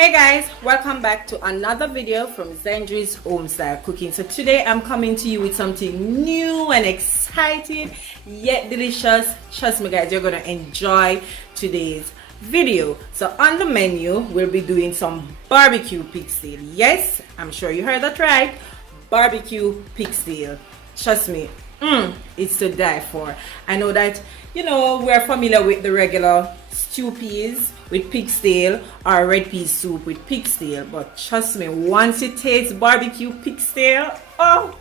Hey guys, welcome back to another video from Zendri's Home Style Cooking. So today I'm coming to you with something new and exciting yet delicious. Trust me guys, you're gonna enjoy today's video. So on the menu we'll be doing some barbecue pigtail. Yes, I'm sure you heard that right, barbecue pigtail. Trust me, it's to die for. I know that we're familiar with the regular stew peas with pigtail or red pea soup with pigtail, but trust me, once you taste barbecue pigtail, oh,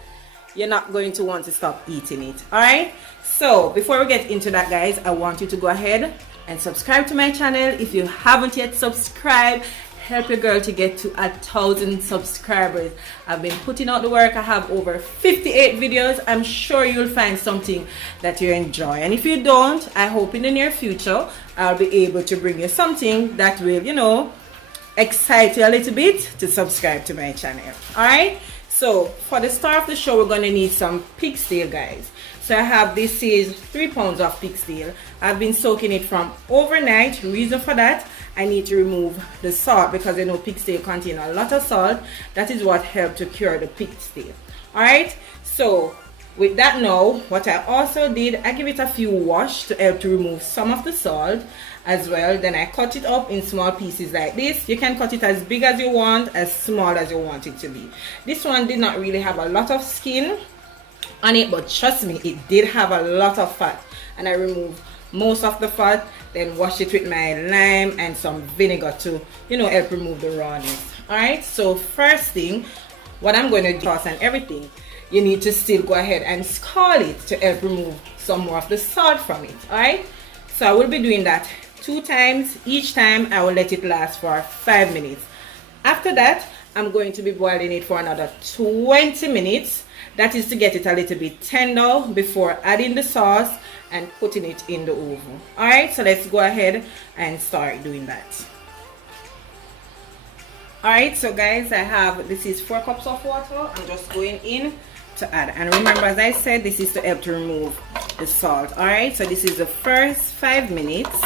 you're not going to want to stop eating it. All right, so before we get into that guys, I want you to go ahead and subscribe to my channel if you haven't yet subscribed. Help your girl to get to 1,000 subscribers. I've been putting out the work. I have over 58 videos. I'm sure you'll find something that you enjoy, and if you don't, I hope in the near future I'll be able to bring you something that will excite you a little bit to subscribe to my channel. All right, so for the start of the show, we're going to need some pigtail guys. So I have, this is 3 pounds of pigtail. I've been soaking it from overnight. Reason for that, I need to remove the salt because I know pigtail contain a lot of salt. That is what helped to cure the pigtail. Alright, so with that now, what I also did, I give it a few wash to help to remove some of the salt as well. Then I cut it up in small pieces like this. You can cut it as big as you want, as small as you want it to be. This one did not really have a lot of skin on it, but trust me, it did have a lot of fat, and I removed most of the fat, then wash it with my lime and some vinegar to help remove the rawness. All right, so first thing, what I'm going to do, sauce and everything, you need to still go ahead and scald it to help remove some more of the salt from it. All right, so I will be doing that 2 times. Each time I will let it last for 5 minutes. After that, I'm going to be boiling it for another 20 minutes. That is to get it a little bit tender before adding the sauce and putting it in the oven. Alright, so let's go ahead and start doing that. Alright, so guys, I have, this is 4 cups of water. I'm just going in to add. And remember, as I said, this is to help to remove the salt. Alright, so this is the first 5 minutes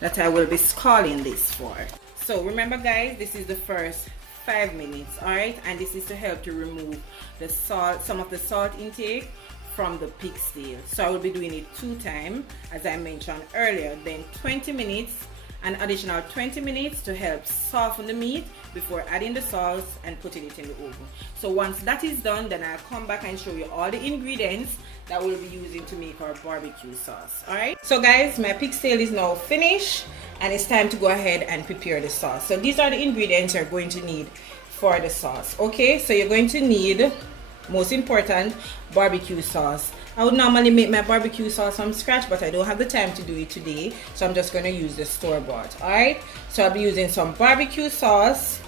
that I will be scalding this for. So remember guys, this is the first 5 minutes. Alright, and this is to help to remove the salt, some of the salt intake from the pigtail. So I will be doing it 2 times as I mentioned earlier, then 20 minutes, an additional 20 minutes to help soften the meat before adding the sauce and putting it in the oven. So once that is done, then I'll come back and show you all the ingredients that we'll be using to make our barbecue sauce. Alright, so guys, my pigtail is now finished and it's time to go ahead and prepare the sauce. So these are the ingredients you're going to need for the sauce. Okay, so you're going to need, most important, barbecue sauce. I would normally make my barbecue sauce from scratch, but I don't have the time to do it today, so I'm just going to use the store-bought. Alright, so I'll be using some barbecue sauce,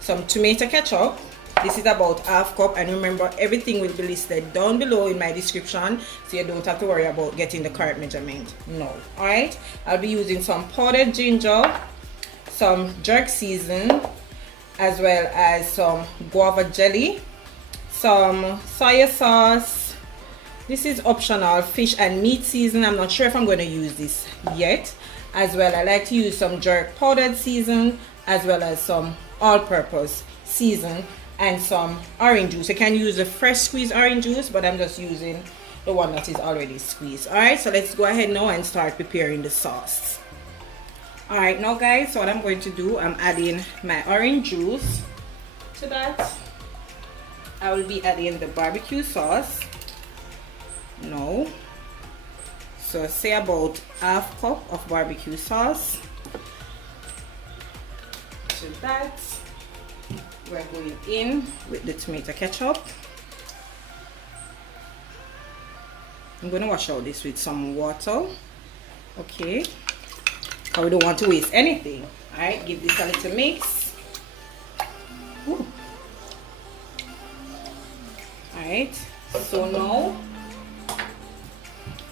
some tomato ketchup. This is about ½ cup, and remember, everything will be listed down below in my description, so you don't have to worry about getting the correct measurement. No. Alright, I'll be using some powdered ginger, some jerk season, as well as some guava jelly, some soy sauce. This is optional, fish and meat season. I'm not sure if I'm going to use this yet. As well, I like to use some jerk powdered season, as well as some all-purpose season, and some orange juice. You can use a fresh squeezed orange juice, but I'm just using the one that is already squeezed. Alright, so let's go ahead now and start preparing the sauce. Alright, now guys, so what I'm going to do, I'm adding my orange juice to that. I will be adding the barbecue sauce. No. So say about ½ cup of barbecue sauce. To that, we're going in with the tomato ketchup. I'm going to wash out this with some water. Okay. Because we don't want to waste anything. Alright, give this a little mix. Ooh. Alright, so now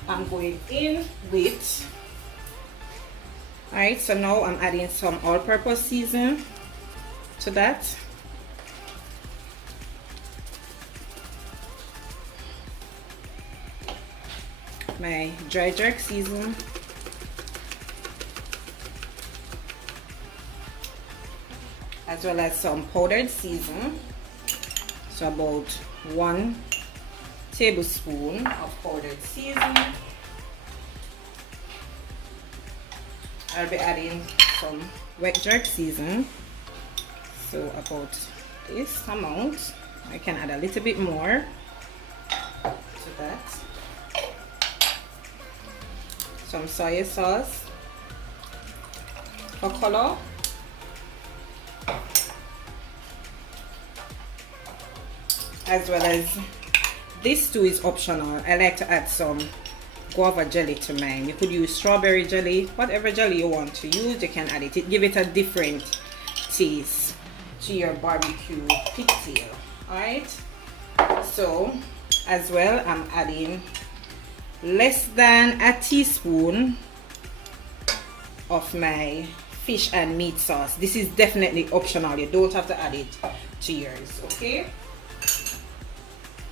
I'm going in with, alright, so now I'm adding some all-purpose season to that. My dry jerk season. as well as some powdered season. So about 1 tablespoon of powdered season. I'll be adding some wet jerk season. So about this amount. I can add a little bit more to that. Some soy sauce for color. As well as this too is optional. I like to add some guava jelly to mine. You could use strawberry jelly, whatever jelly you want to use, you can add it. Give it a different taste to your barbecue pigtail. Alright, so as well I'm adding less than a teaspoon of my fish and meat sauce. This is definitely optional, you don't have to add it to yours, okay?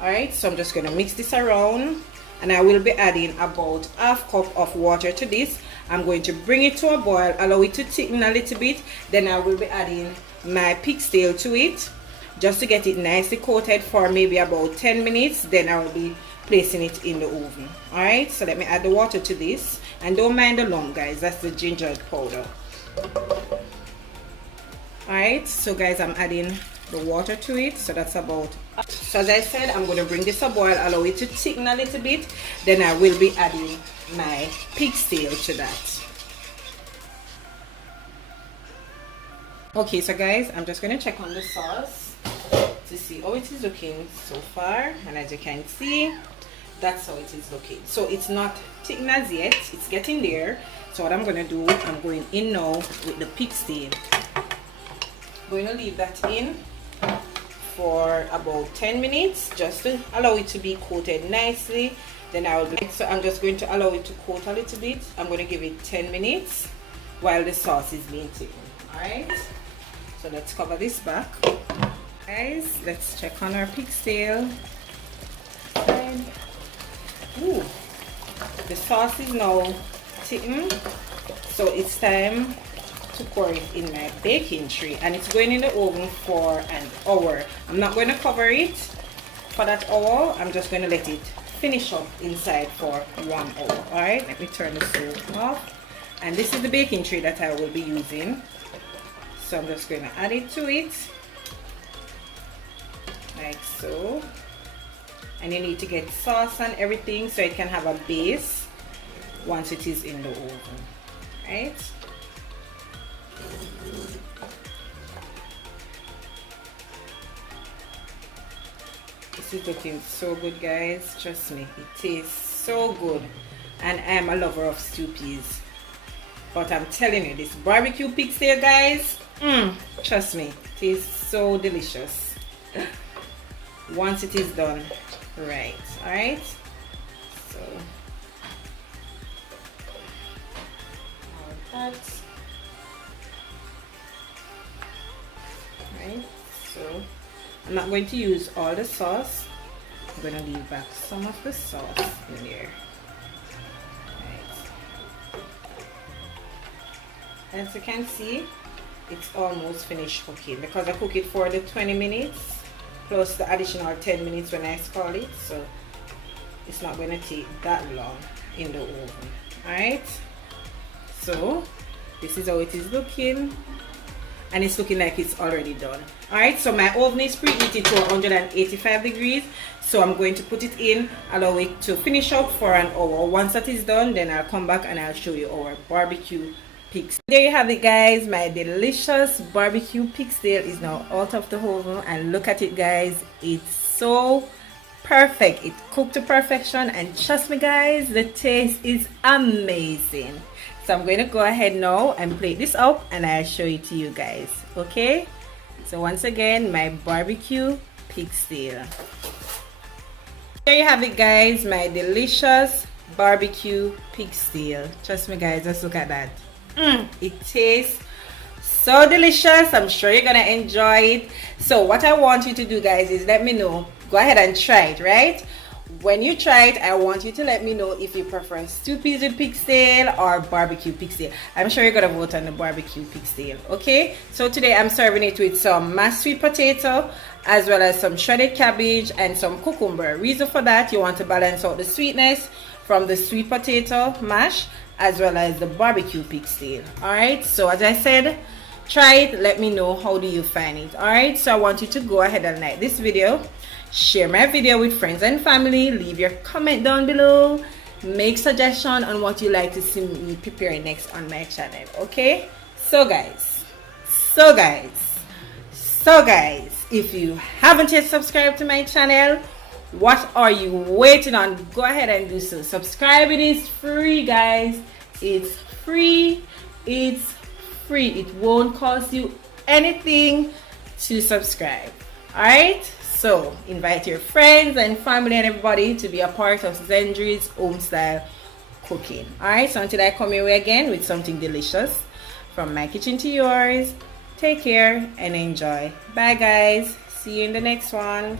Alright, so I'm just going to mix this around, and I will be adding about ½ cup of water to this. I'm going to bring it to a boil, allow it to thicken a little bit, then I will be adding my pig's tail to it just to get it nicely coated for maybe about 10 minutes. Then I will be placing it in the oven. Alright, so let me add the water to this, and don't mind the lump guys, that's the ginger powder. Alright, so guys, I'm adding the water to it, so that's about, so as I said, I'm going to bring this a boil, allow it to thicken a little bit, then I will be adding my pig's tail to that. Okay, so guys, I'm just going to check on the sauce to see how it is looking so far, and as you can see, that's how it is looking. So it's not thickened as yet, it's getting there. So what I'm going to do, I'm going in now with the pig's tail. I'm going to leave that in for about 10 minutes just to allow it to be coated nicely. Then I will, so I'm just going to allow it to coat a little bit. I'm going to give it 10 minutes while the sauce is being thickened. Alright, so let's cover this back. Guys, let's check on our pig's tail. Ooh, the sauce is now thickened, so it's time to pour it in my baking tray, and it's going in the oven for an hour. I'm not going to cover it for that hour, I'm just going to let it finish up inside for 1 hour. Alright, let me turn the stove off, and this is the baking tray that I will be using. So I'm just going to add it to it like so, and you need to get sauce and everything so it can have a base once it is in the oven. Right, this is looking so good guys, trust me, it tastes so good, and I am a lover of stew peas, but I'm telling you, this barbecue pig's tail guys, trust me, it tastes so delicious once it is done right. Alright, so that, right, so I'm not going to use all the sauce, I'm going to leave back some of the sauce in there. Right. As you can see, it's almost finished cooking because I cook it for the 20 minutes plus the additional 10 minutes when I scald it, so it's not going to take that long in the oven. Alright, so this is how it is looking, and it's looking like it's already done. Alright, so my oven is preheated to 185 degrees, so I'm going to put it in, allow it to finish up for an hour. Once that is done, then I'll come back and I'll show you our barbecue pigs. There you have it guys, my delicious barbecue pig's tail is now out of the oven, and look at it guys, it's so perfect, it cooked to perfection, and trust me guys, the taste is amazing. So I'm going to go ahead now and plate this up and I'll show it to you guys. Okay, so once again, my barbecue pig's tail. There you have it guys, my delicious barbecue pig's tail. Trust me guys, just look at that. It tastes so delicious. I'm sure you're gonna enjoy it. So what I want you to do guys is let me know, go ahead and try it, right? when you try it, I want you to let me know if you prefer stew peas with pig's tail or barbecue pig's tail. I'm sure you're gonna vote on the barbecue pig's tail. Okay, so today I'm serving it with some mashed sweet potato as well as some shredded cabbage and some cucumber. Reason for that, you want to balance out the sweetness from the sweet potato mash as well as the barbecue pig's tail. Alright, so as I said, try it, let me know how do you find it. Alright, so I want you to go ahead and like this video, share my video with friends and family, leave your comment down below, make suggestion on what you like to see me prepare next on my channel. Okay, so guys, if you haven't yet subscribed to my channel, what are you waiting on? Go ahead and do so. Subscribe, it is free, guys. It's free. It's free. It won't cost you anything to subscribe. Alright, so invite your friends and family and everybody to be a part of Zendri's home style cooking. Alright, so until I come your way again with something delicious from my kitchen to yours, take care and enjoy. Bye guys, see you in the next one.